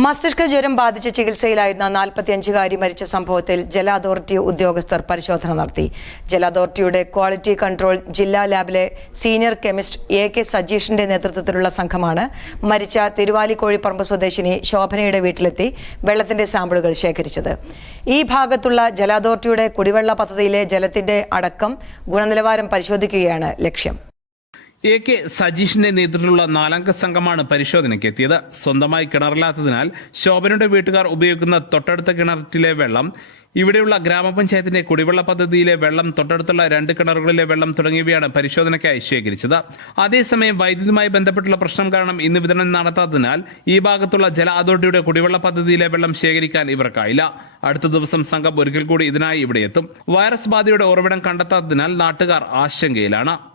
മസ്തിഷ്ക ജ്വരം ബാധിച്ച് ചികിത്സയിലായിരുന്ന നാൽപ്പത്തിയഞ്ചുകാരി മരിച്ച സംഭവത്തിൽ ജല അതോറിറ്റി ഉദ്യോഗസ്ഥർ പരിശോധന നടത്തി. ജല അതോറിറ്റിയുടെ ക്വാളിറ്റി കൺട്രോൾ ജില്ലാ ലാബിലെ സീനിയർ കെമിസ്റ്റ് എ കെ സജീഷിന്റെ നേതൃത്വത്തിലുള്ള സംഘമാണ് മരിച്ച തിരുവാലിക്കോഴിപ്പറമ്പ് സ്വദേശിനി ശോഭനയുടെ വീട്ടിലെത്തി വെള്ളത്തിന്റെ സാമ്പിളുകൾ ശേഖരിച്ചത്. ഈ ഭാഗത്തുള്ള ജല അതോറിറ്റിയുടെ കുടിവെള്ള പദ്ധതിയിലെ ജലത്തിന്റെ അടക്കം ഗുണനിലവാരം പരിശോധിക്കുകയാണ് ലക്ഷ്യം. എ കെ സജീഷിന്റെ നേതൃത്വത്തിലുള്ള നാലംഗ സംഘമാണ് പരിശോധനയ്ക്ക് എത്തിയത് സ്വന്തമായി കിണറില്ലാത്തതിനാൽ ശോഭനയുടെ വീട്ടുകാർ ഉപയോഗിക്കുന്ന തൊട്ടടുത്ത കിണറ്റിലെ വെള്ളം ഇവിടെയുള്ള ഗ്രാമപഞ്ചായത്തിന്റെ കുടിവെള്ള പദ്ധതിയിലെ വെള്ളം തൊട്ടടുത്തുള്ള രണ്ട് കിണറുകളിലെ വെള്ളം തുടങ്ങിയവയാണ് പരിശോധനയ്ക്കായി ശേഖരിച്ചത്. അതേസമയം വൈദ്യുതിയുമായി ബന്ധപ്പെട്ടുള്ള പ്രശ്നം കാരണം ഇന്ന് വിതരണം നടത്താത്തതിനാൽ ഈ ഭാഗത്തുള്ള ജല അതോറിറ്റിയുടെ കുടിവെള്ള പദ്ധതിയിലെ വെള്ളം ശേഖരിക്കാൻ ഇവർക്കായില്ല. അടുത്ത ദിവസം സംഘം ഒരിക്കൽ കൂടി ഇതിനായി ഇവിടെ എത്തും. വൈറസ് ബാധയുടെ ഉറവിടം കണ്ടെത്താത്തതിനാൽ നാട്ടുകാർ ആശങ്കയിലാണ്.